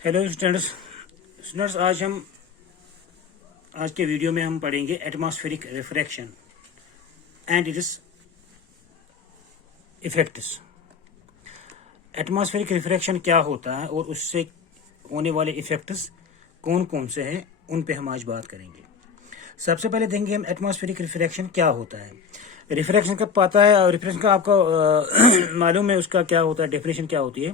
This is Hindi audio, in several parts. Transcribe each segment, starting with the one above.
हेलो स्टूडेंट्स आज के वीडियो में हम पढ़ेंगे atmospheric refraction and it's effects. Atmospheric refraction क्या होता है और उससे होने वाले इफेक्ट्स कौन कौन से हैं, उन पे हम आज बात करेंगे। सबसे पहले देखेंगे हम एटमॉस्फेरिक रिफ्रैक्शन क्या होता है। रिफ्रैक्शन का पता है और रिफ्रैक्शन का आपको मालूम है उसका क्या होता है, डेफिनेशन क्या होती है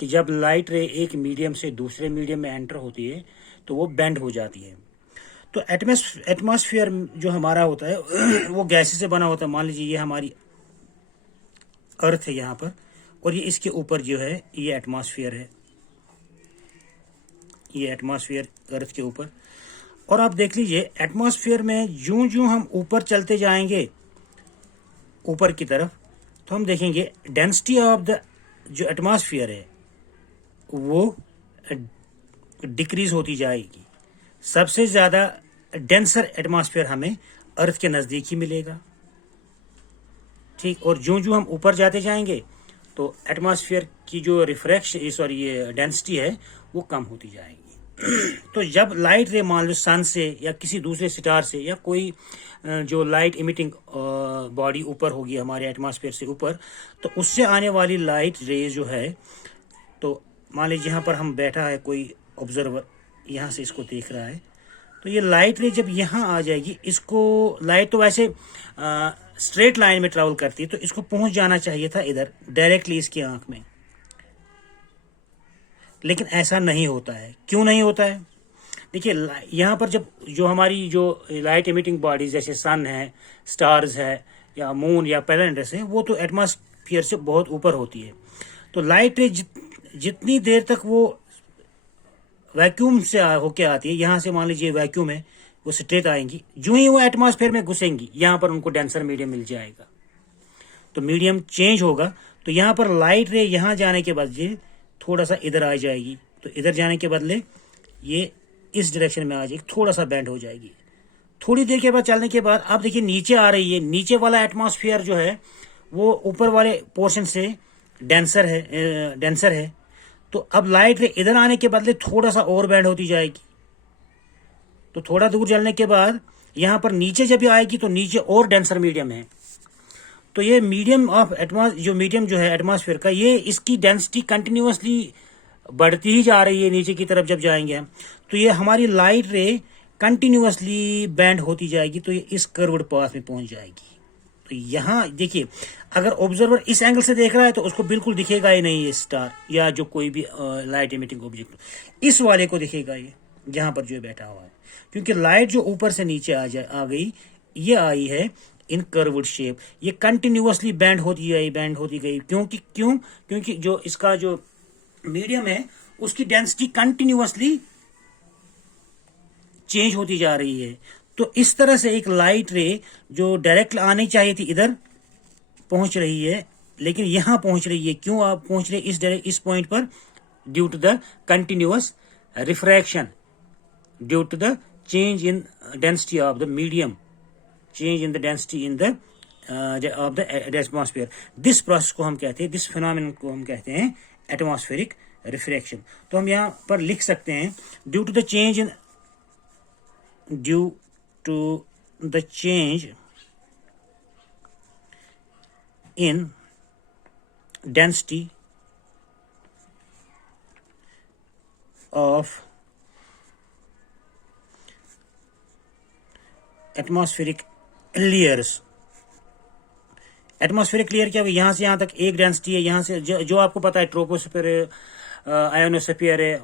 कि जब लाइट रे एक मीडियम से दूसरे मीडियम में एंटर होती है तो वो बेंड हो जाती है। तो एटमॉस्फेयर जो हमारा होता है वो गैसेस से बना होता है। मान लीजिए ये हमारी अर्थ है यहाँ पर, और ये इसके ऊपर जो है ये एटमॉस्फेयर है, ये एटमॉस्फेयर अर्थ के ऊपर। और आप देख लीजिए एटमॉस्फेयर में जूं जूं हम ऊपर चलते जाएंगे ऊपर की तरफ, तो हम देखेंगे डेंसिटी ऑफ द जो एटमॉस्फेयर है वो डिक्रीज होती जाएगी। सबसे ज्यादा डेंसर एटमॉस्फेयर हमें अर्थ के नजदीक ही मिलेगा, ठीक। और जो जो हम ऊपर जाते जाएंगे तो एटमॉस्फेयर की जो रिफ्रैक्शन ये डेंसिटी है वो कम होती जाएगी। तो जब लाइट रे मान लो सन से या किसी दूसरे स्टार से या कोई जो लाइट इमिटिंग बॉडी ऊपर होगी हमारे एटमॉस्फेयर से ऊपर, तो उससे आने वाली लाइट रे जो है, तो मान लीजिए यहाँ पर हम बैठा है कोई ऑब्जर्वर, यहाँ से इसको देख रहा है, तो ये लाइट रे जब यहाँ आ जाएगी, इसको लाइट तो वैसे स्ट्रेट लाइन में ट्रेवल करती है, तो इसको पहुंच जाना चाहिए था इधर डायरेक्टली इसकी आंख में, लेकिन ऐसा नहीं होता है। क्यों नहीं होता है? देखिए यहाँ पर जब जो हमारी जो लाइट इमिटिंग बॉडीज जैसे सन है, स्टार्स है या मून या प्लैनेट्स है, वो तो एटमॉस्फेयर से बहुत ऊपर होती है। तो लाइट रे जितनी देर तक वो वैक्यूम से होके आती है, यहाँ से मान लीजिए वैक्यूम है, वो स्ट्रेट आएंगी, जो ही वो एटमॉस्फेयर में घुसेंगी यहाँ पर उनको डेंसर मीडियम मिल जाएगा, तो मीडियम चेंज होगा। तो यहाँ पर लाइट रे यहाँ जाने के बदले थोड़ा सा इधर आ जाएगी, तो इधर जाने के बदले ये इस डायरेक्शन में आ जाएगी, थोड़ा सा बेंड हो जाएगी। थोड़ी देर के बाद चलने के बाद अब देखिए नीचे आ रही है, नीचे वाला एटमॉस्फेयर जो है वो ऊपर वाले पोर्शन से डेंसर है। तो अब लाइट रे इधर आने के बदले थोड़ा सा और बेंड होती जाएगी। तो थोड़ा दूर चलने के बाद यहाँ पर नीचे जब ये आएगी तो नीचे और डेंसर मीडियम है। तो ये मीडियम ऑफ मीडियम जो है एटमॉस्फेयर का, ये इसकी डेंसिटी कंटिन्यूअसली बढ़ती ही जा रही है नीचे की तरफ जब जाएंगे हम, तो ये हमारी लाइट रे कंटिन्यूअसली बैंड होती जाएगी, तो ये इस कर्व्ड पाथ में पहुंच जाएगी। तो यहाँ देखिए अगर ऑब्जर्वर इस एंगल से देख रहा है तो उसको बिल्कुल दिखेगा ही नहीं ये स्टार या जो कोई भी लाइट इमिटिंग ऑब्जेक्ट, इस वाले को दिखेगा ये जहां पर जो बैठा हुआ है, क्योंकि लाइट जो ऊपर से नीचे आ गई, ये आई है इन कर्व्ड शेप, ये कंटिन्यूअसली बैंड होती गई। क्योंकि जो इसका जो मीडियम है उसकी डेंसिटी कंटिन्यूअसली चेंज होती जा रही है। तो इस तरह से एक लाइट रे जो डायरेक्ट आनी चाहिए थी इधर पहुंच रही है, लेकिन यहां पहुंच रही है। क्यों आप पहुंच रहे इस पॉइंट पर? Due to the continuous refraction, due to the change in density of the medium, change in the density in the of the atmosphere. This process को हम कहते हैं, दिस फिनोमेनन को हम कहते हैं एटमॉस्फेरिक रिफ्रैक्शन। तो हम यहां पर लिख सकते हैं due to the change in density of atmospheric layers। Atmospheric layer क्या है? यहां से यहां तक एक डेंसिटी है, यहां से जो आपको पता है ट्रोपोस्फीयर है, आयोनोस्फीयर है,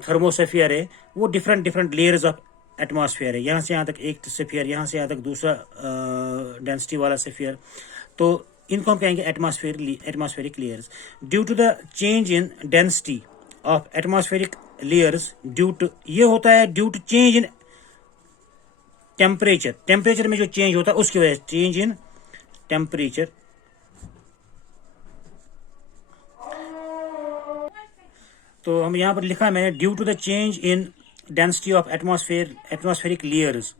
थर्मोस्फीयर है, वो डिफरेंट लेयर्स ऑफ एटमॉस्फेयर है। यहां से यहां तक एक स्फीयर, यहां से यहां तक दूसरा डेंसिटी वाला स्फीयर, तो इनको हम कहेंगे atmospheric layers. Due to the change in density of atmospheric layers, ये होता है due to change in temperature में जो चेंज होता है उसकी वजह से, चेंज इन टेम्परेचर। तो हम यहां पर लिखा है मैंने due to the change in density of atmospheric layers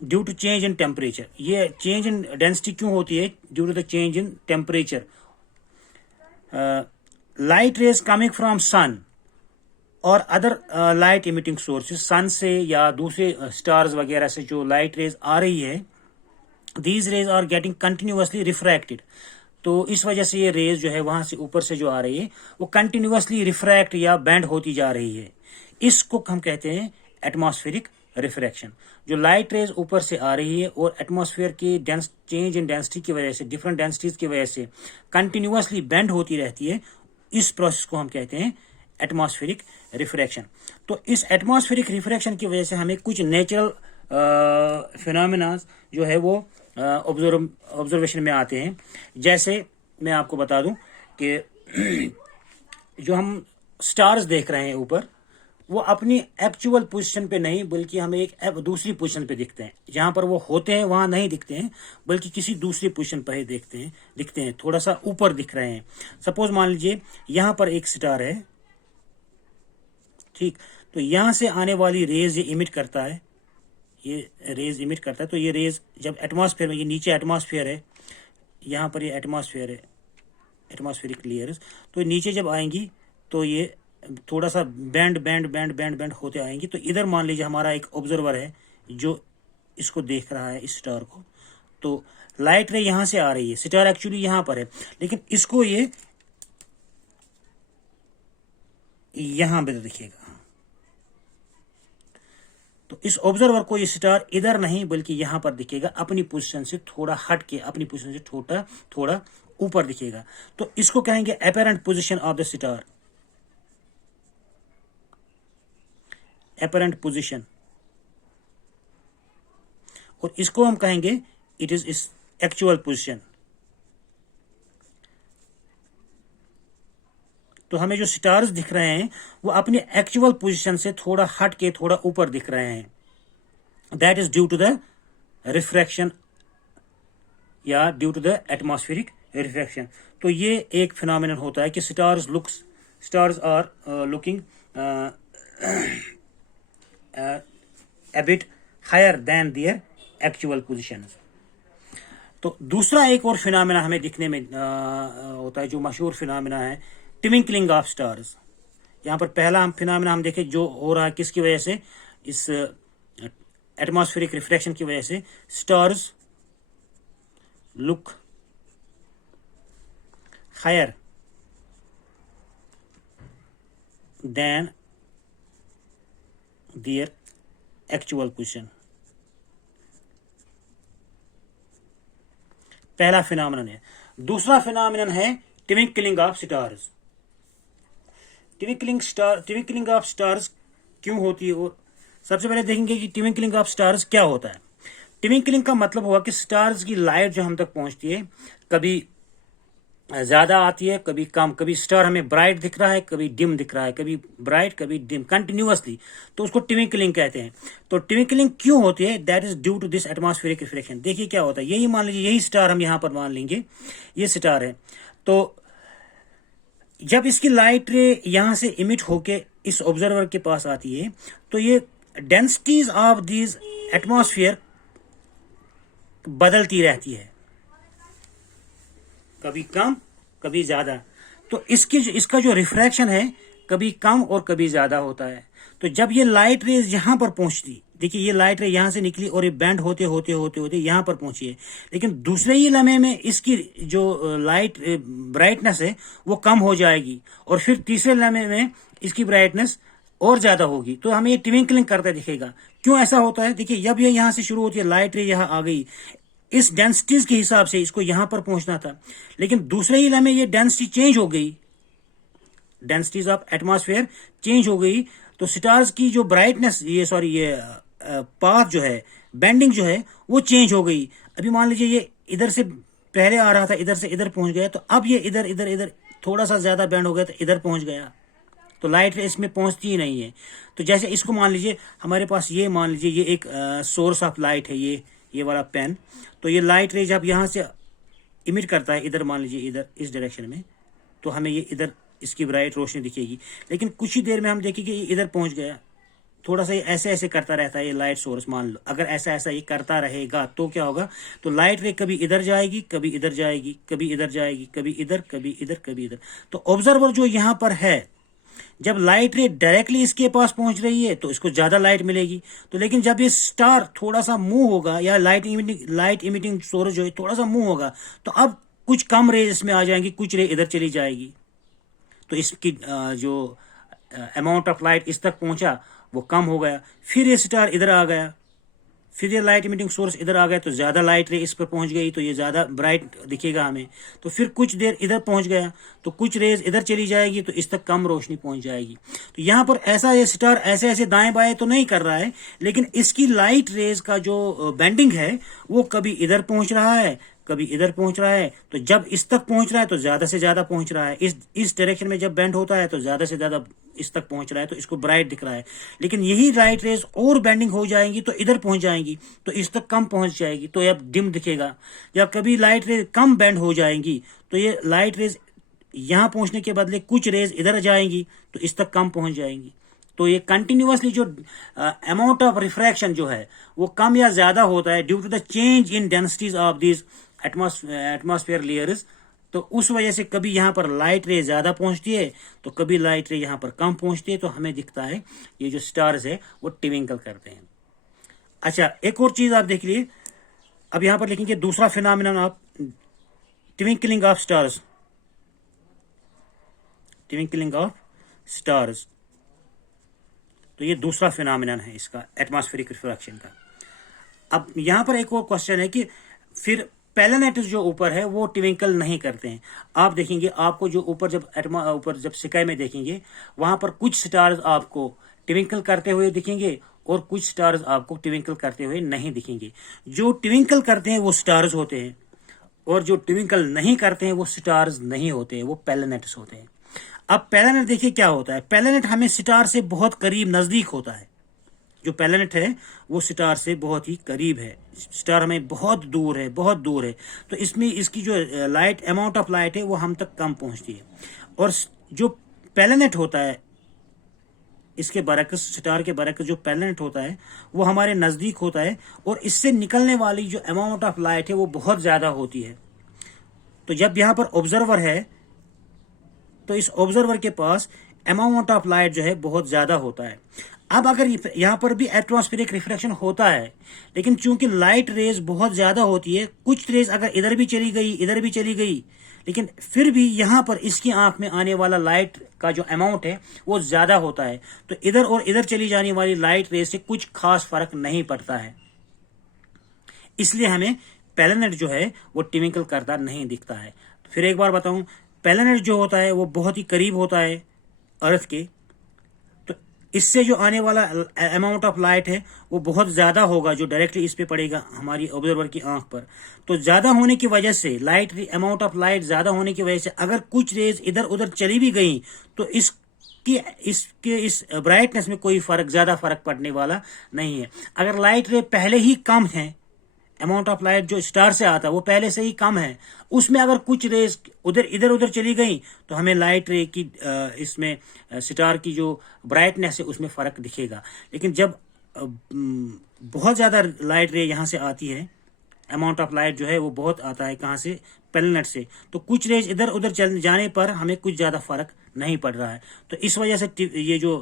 due to change in temperature. ये चेंज इन डेंसिटी क्यों होती है? Due to the change in temperature. Light rays coming from sun और other light emitting sources sun से या दूसरे स्टार्स वगैरह से जो लाइट रेज आ रही है, these rays are getting continuously refracted. तो इस वजह से ये रेज जो है वहां से ऊपर से जो आ रही है वो कंटिन्यूअसली रिफ्रैक्ट या बेंड होती जा रही है। इसको हम कहते हैं एटमॉस्फेरिक रिफ्रैक्शन। जो लाइट रेज ऊपर से आ रही है और एटमॉस्फेयर की चेंज इन डेंसिटी की वजह से, डिफरेंट डेंसिटीज की वजह से कंटिन्यूअसली बेंड होती रहती है, इस प्रोसेस को हम कहते हैं एटमॉस्फेरिक रिफ्रैक्शन। तो इस एटमॉस्फेरिक रिफ्रैक्शन की वजह से हमें कुछ नेचुरल फिनोमेना जो है वो ऑब्जर्वेशन में आते हैं। जैसे मैं आपको बता दूं कि जो हम स्टार्स देख रहे हैं ऊपर, वो अपनी एक्चुअल पोजीशन पे नहीं बल्कि हमें एक दूसरी पोजीशन पे दिखते हैं। जहां पर वो होते हैं वहां नहीं दिखते हैं, बल्कि किसी दूसरी पोजीशन पर ही दिखते हैं, थोड़ा सा ऊपर दिख रहे हैं। सपोज मान लीजिए यहां पर एक स्टार है, ठीक, तो यहां से आने वाली रेज ये इमिट करता है, ये रेज इमिट करता है। तो ये रेज जब एटमॉस्फेयर में, ये नीचे एटमॉस्फेयर है, यहाँ पर ये एटमॉस्फेयर है, एटमॉस्फेरिक लेयर्स, तो नीचे जब आएंगी तो ये थोड़ा सा बैंड होते आएंगी। तो इधर मान लीजिए हमारा एक ऑब्जर्वर है जो इसको देख रहा है, इस स्टार को। तो लाइट रे यहां से आ रही है, स्टार एक्चुअली यहां पर है, लेकिन इसको ये यहां पे दिखेगा। तो इस ऑब्जर्वर को ये स्टार इधर नहीं बल्कि यहां पर दिखेगा, अपनी पोजीशन से थोड़ा हट के, अपनी पोजीशन से थोड़ा ऊपर दिखेगा। तो इसको कहेंगे apparent position of the star, apparent position. और इसको हम कहेंगे इट इज एक्चुअल पोजीशन। तो हमें जो स्टार्स दिख रहे हैं वो अपनी एक्चुअल पोजीशन से थोड़ा हट के थोड़ा ऊपर दिख रहे हैं। That is due to the refraction या due to the atmospheric refraction. तो ये एक फिनोमिनन होता है कि stars are looking a bit higher than their actual positions। तो दूसरा एक और फिनोमेना हमें दिखने में होता है, जो मशहूर फिनोमेना है ट्विंकलिंग ऑफ स्टार्स। यहाँ पर पहला फिनोमेना हम देखें जो हो रहा है किसकी वजह से, इस एटमॉस्फेरिक रिफ्रैक्शन की वजह से stars look higher than their actual position। पहला फिनोमेनन है। दूसरा फिनोमेनन है twinkling of stars. Twinkling of stars क्यों होती है, और सबसे पहले देखेंगे कि ट्विंकलिंग ऑफ स्टार्स क्या होता है। ट्विंकलिंग का मतलब हुआ कि स्टार्स की लाइट जो हम तक पहुंचती है, कभी ज्यादा आती है कभी कम, कभी स्टार हमें ब्राइट दिख रहा है कभी डिम दिख रहा है, कभी ब्राइट कभी डिम, कंटिन्यूअसली, तो उसको ट्विंकलिंग कहते हैं। तो ट्विंकलिंग क्यों होती है, that is due to this atmospheric reflection. देखिए क्या होता है, यही मान लीजिए यही स्टार हम यहां पर मान लेंगे, ये स्टार है। तो जब इसकी लाइट रे यहां से इमिट होके इस ऑब्जर्वर के पास आती है, तो ये डेंसिटीज ऑफ दिस एटमॉस्फेयर बदलती रहती है, कभी कम कभी ज्यादा। तो इसका जो रिफ्रैक्शन है कभी कम और कभी ज्यादा होता है। तो जब ये लाइट रेज यहां पर पहुंचती, देखिए ये लाइट रे यहां से निकली और ये बैंड होते होते होते होते यहां पर पहुंची है, लेकिन दूसरे ही लम्हे में इसकी जो लाइट ब्राइटनेस है वो कम हो जाएगी, और फिर तीसरे लम्हे में इसकी ब्राइटनेस और ज्यादा होगी। तो हमें ये ट्विंकलिंग करता दिखेगा। क्यों ऐसा होता है, देखिए जब ये यहां से शुरू होती है, लाइट रे यहां आ गई, इस डेंसिटीज के हिसाब से इसको यहां पर पहुंचना था, लेकिन दूसरे ही लम्हे ये डेंसिटी चेंज हो गई, डेंसिटीज ऑफ एटमॉस्फेयर चेंज हो गई। तो स्टार्स की जो ब्राइटनेस, ये पाथ जो है, बेंडिंग जो है वो चेंज हो गई। अभी मान लीजिए ये इधर से पहले आ रहा था, इधर से इधर पहुंच गया, तो अब ये इधर इधर इधर थोड़ा सा ज्यादा बेंड हो गया तो इधर पहुंच गया, तो लाइट इसमें पहुंचती ही नहीं है। तो जैसे इसको मान लीजिए हमारे पास ये मान लीजिए ये एक सोर्स ऑफ लाइट है, ये वाला पेन। तो ये लाइट रे जब यहां से इमिट करता है इधर, मान लीजिए इधर इस डायरेक्शन में, तो हमें ये इधर इसकी ब्राइट रोशनी दिखेगी, लेकिन कुछ ही देर में हम देखेंगे ये इधर पहुंच गया। थोड़ा सा ये ऐसे ऐसे करता रहता है ये लाइट सोर्स, मान लो अगर ऐसा ऐसा ये करता रहेगा तो क्या होगा, तो लाइट रे कभी इधर जाएगी कभी इधर जाएगी, कभी इधर जाएगी कभी इधर कभी इधर कभी इधर। तो ऑब्जर्वर जो यहाँ पर है, जब लाइट रे डायरेक्टली इसके पास पहुंच रही है तो इसको ज्यादा लाइट मिलेगी। तो लेकिन जब ये स्टार थोड़ा सा मूव होगा या लाइट इमिटिंग सोर्स जो है थोड़ा सा मूव होगा, तो अब कुछ कम रेज इसमें आ जाएंगी, कुछ रे इधर चली जाएगी। तो इसकी जो अमाउंट ऑफ लाइट इस तक पहुंचा वो कम हो गया। फिर ये स्टार इधर आ गया, फिर ये लाइट इमिटिंग सोर्स इधर आ गया तो ज्यादा लाइट रे इस पर पहुंच गई, तो ये ज्यादा ब्राइट दिखेगा हमें। तो फिर कुछ देर इधर पहुंच गया तो कुछ रेज इधर चली जाएगी, तो इस तक कम रोशनी पहुंच जाएगी। तो यहाँ पर ऐसा ये स्टार ऐसे ऐसे दाएं बाएं तो नहीं कर रहा है, लेकिन इसकी लाइट रेज का जो बेंडिंग है वो कभी इधर पहुंच रहा है, कभी इधर पहुंच रहा है। तो जब इस तक पहुंच रहा है तो ज्यादा से ज्यादा पहुंच रहा है, इस डायरेक्शन में जब बेंड होता है तो ज्यादा से ज्यादा इस तक पहुंच रहा है, तो इसको ब्राइट दिख रहा है। लेकिन यही लाइट रेज और बेंडिंग हो जाएंगी तो इधर पहुंच जाएंगी, तो इस तक कम पहुंच जाएगी, तो अब डिम दिखेगा। जब कभी लाइट रेज कम बेंड हो जाएंगी तो ये लाइट रेज यहां पहुंचने के बदले कुछ रेज इधर जाएंगी, तो इस तक कम पहुंच जाएंगी। तो ये कंटिन्यूअसली जो अमाउंट ऑफ रिफ्रैक्शन जो है वो कम या ज्यादा होता है due to the change in densities of this atmosphere layers. तो उस वजह से कभी यहाँ पर लाइट रे ज्यादा पहुंचती है तो कभी लाइट रे यहाँ पर कम पहुंचती है, तो हमें दिखता है ये जो स्टार्स है वो ट्विंकल करते हैं। अच्छा, एक और चीज आप देख लीजिए, अब यहाँ पर लिखेंगे दूसरा phenomenon of twinkling of stars, twinkling of stars. तो ये दूसरा फिनोमिनन है इसका एटमॉस्फेरिक रिफ्रैक्शन का। अब यहां पर एक और क्वेश्चन है कि फिर प्लैनेट्स जो ऊपर है वो ट्विंकल नहीं करते हैं। आप देखेंगे आपको जो ऊपर जब स्काई में देखेंगे वहां पर कुछ स्टार्स आपको ट्विंकल करते हुए दिखेंगे और कुछ स्टार्स आपको ट्विंकल करते हुए नहीं दिखेंगे। जो ट्विंकल करते हैं वो स्टार्स होते हैं और जो ट्विंकल नहीं करते हैं वो स्टार्स नहीं होते हैं, वो प्लैनेट्स होते हैं। अब प्लैनेट देखिए क्या होता है, प्लैनेट हमें स्टार से बहुत करीब नजदीक होता है। जो प्लैनेट है वो स्टार से बहुत ही करीब है, स्टार हमें बहुत दूर है, बहुत दूर है। तो इसमें इसकी जो लाइट अमाउंट ऑफ लाइट है वो हम तक कम पहुंचती है। और जो प्लैनेट होता है इसके बरक्स, स्टार के बरक्स जो प्लैनेट होता है वो हमारे नजदीक होता है और इससे निकलने वाली जो अमाउंट ऑफ लाइट है वो बहुत ज्यादा होती है। तो जब यहाँ पर ऑब्जर्वर है तो इस ऑब्जर्वर के पास अमाउंट ऑफ लाइट जो है बहुत ज्यादा होता है। अब अगर यहाँ पर भी एटमॉस्फेरिक रिफ्लेक्शन होता है, लेकिन चूंकि लाइट रेज बहुत ज्यादा होती है, कुछ रेज अगर इधर भी चली गई इधर भी चली गई, लेकिन फिर भी यहाँ पर इसकी आंख में आने वाला लाइट का जो अमाउंट है वो ज्यादा होता है। तो इधर और इधर चली जाने वाली लाइट रेज से कुछ खास फर्क नहीं पड़ता है, इसलिए हमें प्लैनेट जो है वो ट्विंकल करता नहीं दिखता है। तो फिर एक बार बताऊं, प्लैनेट जो होता है वो बहुत ही करीब होता है अर्थ के, तो इससे जो आने वाला अमाउंट ऑफ लाइट है वो बहुत ज्यादा होगा जो डायरेक्टली इस पे पड़ेगा हमारी ऑब्जर्वर की आंख पर। तो ज्यादा होने की वजह से अमाउंट ऑफ लाइट ज्यादा होने की वजह से अगर कुछ रेज इधर उधर चली भी गई तो इस ब्राइटनेस में कोई ज्यादा फर्क पड़ने वाला नहीं है। अगर लाइट रे पहले ही कम है, अमाउंट ऑफ लाइट जो स्टार से आता है वो पहले से ही कम है, उसमें अगर कुछ रेज इधर उधर चली गई तो हमें लाइट रे की इसमें स्टार की जो ब्राइटनेस है उसमें फर्क दिखेगा। लेकिन जब बहुत ज्यादा लाइट रे यहाँ से आती है, अमाउंट ऑफ लाइट जो है वो बहुत आता है कहाँ से, प्लैनेट से, तो कुछ रेज इधर उधर चल जाने पर हमें कुछ ज्यादा फर्क नहीं पड़ रहा है। तो इस वजह से ये जो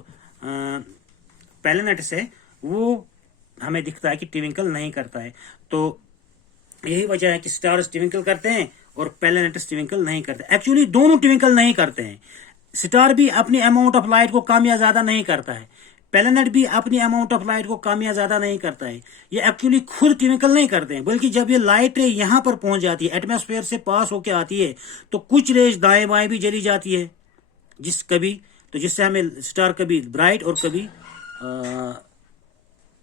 प्लैनेट्स है वो हमें दिखता है कि ट्विंकल नहीं करता है। तो यही वजह है कि स्टार्स ट्विंकल करते हैं और प्लैनेट्स ट्विंकल नहीं करते। एक्चुअली दोनों ट्विंकल नहीं करते हैं, स्टार भी अपनी अमाउंट ऑफ लाइट को कम या ज्यादा नहीं करता है, प्लैनेट भी अपनी अमाउंट ऑफ लाइट को कम या ज्यादा नहीं करता है। ये एक्चुअली खुद ट्विंकल नहीं करते हैं, बल्कि जब ये लाइट रे यहाँ पर पहुंच जाती है, एटमॉस्फेयर से पास होकर आती है, तो कुछ रेज दाएं बाएं भी जली जाती है जिससे हमें स्टार कभी ब्राइट और कभी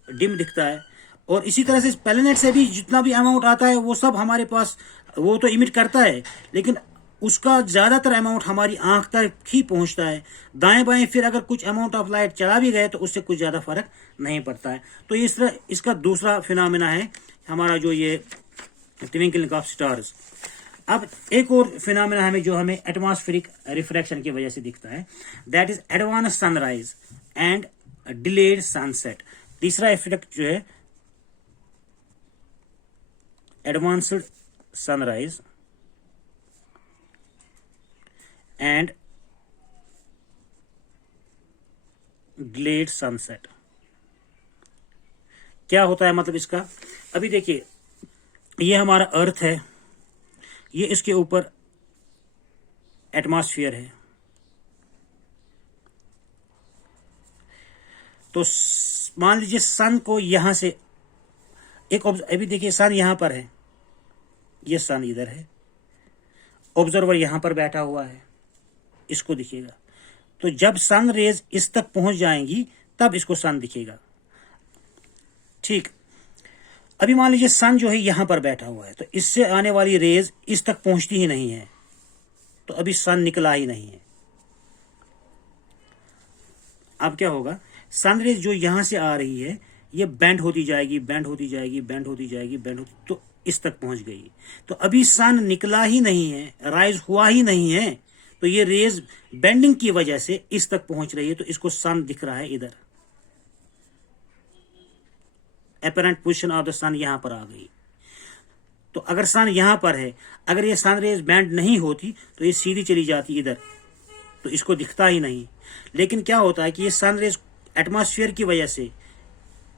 डिम दिखता है। और इसी तरह से प्लैनेट से भी जितना भी अमाउंट आता है वो सब हमारे पास वो तो इमिट करता है, लेकिन उसका ज्यादातर अमाउंट हमारी आंख तक ही पहुंचता है। दाएं बाएं फिर अगर कुछ अमाउंट ऑफ लाइट चला भी गए तो उससे कुछ ज्यादा फर्क नहीं पड़ता है। तो इस तरह इसका दूसरा फिनोमेना है हमारा जो ये ट्विंकलिंग ऑफ स्टार्स। अब एक और फिनोमेना हमें जो हमें एटमॉस्फेरिक रिफ्रैक्शन की वजह से दिखता है, that is advance sunrise and delayed sunset. तीसरा इफेक्ट जो है advanced sunrise and delayed sunset. क्या होता है मतलब इसका? अभी देखिए, ये हमारा अर्थ है, ये इसके ऊपर एटमॉस्फेयर है। तो मान लीजिए सन को यहां से अभी देखिए सन यहां पर है, ये सन इधर है, ऑब्जर्वर यहां पर बैठा हुआ है, इसको दिखेगा। तो जब सन रेज इस तक पहुंच जाएंगी तब इसको सन दिखेगा। ठीक, अभी मान लीजिए सन जो है यहां पर बैठा हुआ है, तो इससे आने वाली रेज इस तक पहुंचती ही नहीं है, तो अभी सन निकला ही नहीं है। अब क्या होगा, सन रेज जो यहां से आ रही है ये बेंड होती जाएगी, बेंड होती जाएगी, बेंड होती जाएगी, बेंड होती, तो इस तक पहुंच गई। तो अभी सन निकला ही नहीं है, राइज हुआ ही नहीं है, तो ये रेज बेंडिंग की वजह से इस तक पहुंच रही है, तो इसको सन दिख रहा है इधर। अपरेंट पोजीशन ऑफ द सन यहां पर आ गई। तो अगर सन यहां पर है, अगर ये सन रेज बेंड नहीं होती तो ये सीधी चली जाती इधर, तो इसको दिखता ही नहीं। लेकिन क्या होता है कि ये सन रेज एटमॉस्फेयर की वजह से,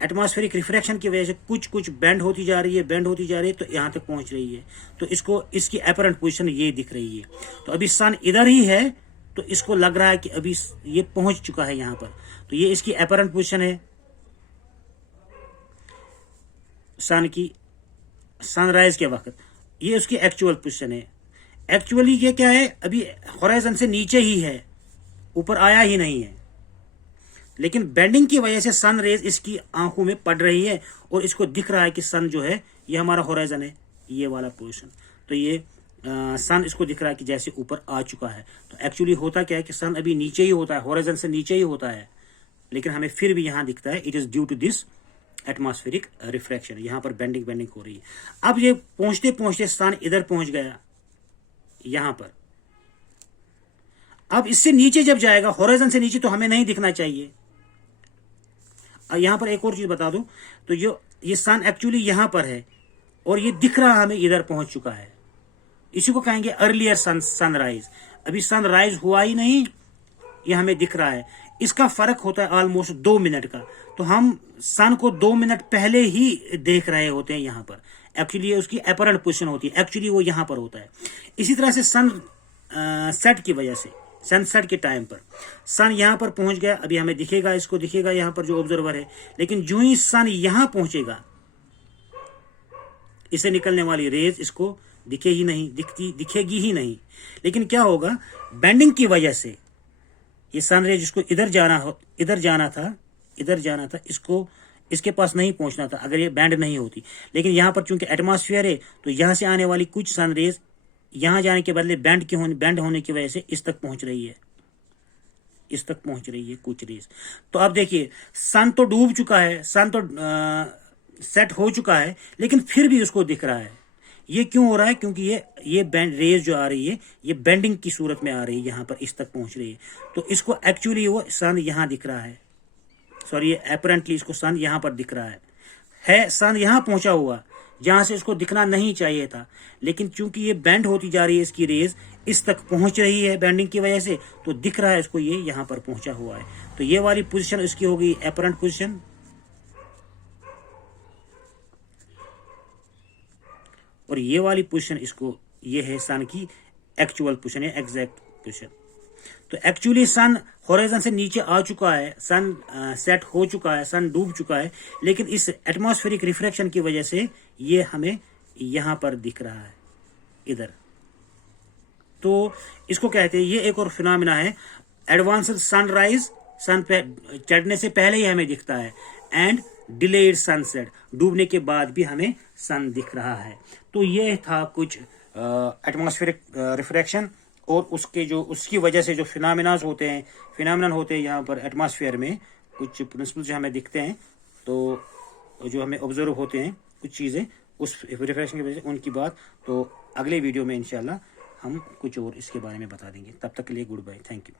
एटमॉस्फेरिक रिफ्रैक्शन की वजह से कुछ कुछ बेंड होती जा रही है, बेंड होती जा रही है, तो यहां तक पहुंच रही है, तो इसको इसकी अपरेंट पोजीशन ये दिख रही है। तो अभी सन इधर ही है, तो इसको लग रहा है कि अभी ये पहुंच चुका है यहां पर, तो ये इसकी अपरेंट पोजीशन है सन की, सनराइज के वक्त। ये उसकी एक्चुअल पोजीशन है। एक्चुअली ये क्या है, अभी होराइजन से नीचे ही है, ऊपर आया ही नहीं है, लेकिन बेंडिंग की वजह से सन रेज इसकी आंखों में पड़ रही है और इसको दिख रहा है कि सन जो है ये हमारा होराइजन है, ये वाला पोजीशन। तो ये सन इसको दिख रहा है कि जैसे ऊपर आ चुका है। तो एक्चुअली होता क्या है कि सन अभी नीचे ही होता है, होराइजन से नीचे ही होता है, लेकिन हमें फिर भी यहां दिखता है। It is due to this atmospheric refraction, यहां पर बेंडिंग हो रही है। अब ये पहुंचते पहुंचते सन इधर पहुंच गया, यहां पर। अब इससे नीचे जब जाएगा, होराइजन से नीचे, तो हमें नहीं दिखना चाहिए। यहां पर एक और चीज बता दूं, तो जो ये सन एक्चुअली यहां पर है और ये दिख रहा हमें इधर पहुंच चुका है, इसी को कहेंगे अर्लियर सनराइज। अभी सनराइज हुआ ही नहीं, ये हमें दिख रहा है। इसका फर्क होता है ऑलमोस्ट 2 मिनट का, तो हम सन को 2 मिनट पहले ही देख रहे होते हैं यहां पर। एक्चुअली उसकी अपरेंट पोजीशन होती है, एक्चुअली वो यहां पर होता है। इसी तरह से सन सेट की वजह से, सनसेट के टाइम पर सन यहां पर पहुंच गया, अभी हमें दिखेगा, इसको दिखेगा यहां पर जो ऑब्जर्वर है, लेकिन जो ही सन यहां पहुंचेगा, इसे निकलने वाली रेज इसको दिखे ही नहीं, दिखेगी ही नहीं। लेकिन क्या होगा, बेंडिंग की वजह से ये सन रेज जिसको इधर जाना था, इसको इसके पास नहीं पहुंचना था अगर ये बैंड नहीं होती। लेकिन यहां पर चूंकि एटमॉस्फेयर है, तो यहां से आने वाली कुछ सन रेज यहां जाने के बदले बेंड होने की वजह से इस तक पहुंच रही है, इस तक पहुंच रही है कुछ रेज। तो अब देखिए, सन तो डूब चुका है, सन तो सेट हो चुका है, लेकिन फिर भी उसको दिख रहा है। ये क्यों हो रहा है? क्योंकि ये बैंड रेज जो आ रही है, ये बेंडिंग की सूरत में आ रही है, यहां पर इस तक पहुंच रही है। तो इसको एक्चुअली वो सन यहां दिख रहा है, सॉरी, अपरेंटली इसको सन यहां पर दिख रहा है सन यहां पहुंचा हुआ जहां से इसको दिखना नहीं चाहिए था, लेकिन चूंकि ये बेंड होती जा रही है, इसकी रेज इस तक पहुंच रही है बेंडिंग की वजह से, तो दिख रहा है इसको ये यहां पर पहुंचा हुआ है। तो ये वाली पोजीशन इसकी होगी अपरेंट पोजीशन, और ये वाली पोजीशन इसको, ये है सन की एक्चुअल पोजीशन है, एग्जैक्ट पोजीशन। तो एक्चुअली सन होराइजन से नीचे आ चुका है, सन सेट हो चुका है, सन डूब चुका है, लेकिन इस एटमॉस्फेरिक रिफ्रैक्शन की वजह से ये हमें यहां पर दिख रहा है इधर। तो इसको कहते हैं, ये एक और फिनोमेना है, एडवांस्ड सनराइज, सन पे चढ़ने से पहले ही हमें दिखता है, एंड डिलेड सनसेट, डूबने के बाद भी हमें सन दिख रहा है। तो ये था कुछ एटमॉस्फेरिक रिफ्रैक्शन और उसकी वजह से जो फिनोमेनन होते हैं यहाँ पर एटमॉस्फेयर में, कुछ प्रिंसिपल जो हमें दिखते हैं, तो जो हमें ऑब्जर्व होते हैं कुछ चीज़ें उस रिफ्रैक्शन की वजह से, उनकी बात तो अगले वीडियो में इंशाल्लाह हम कुछ और इसके बारे में बता देंगे। तब तक के लिए गुड बाय, थैंक यू।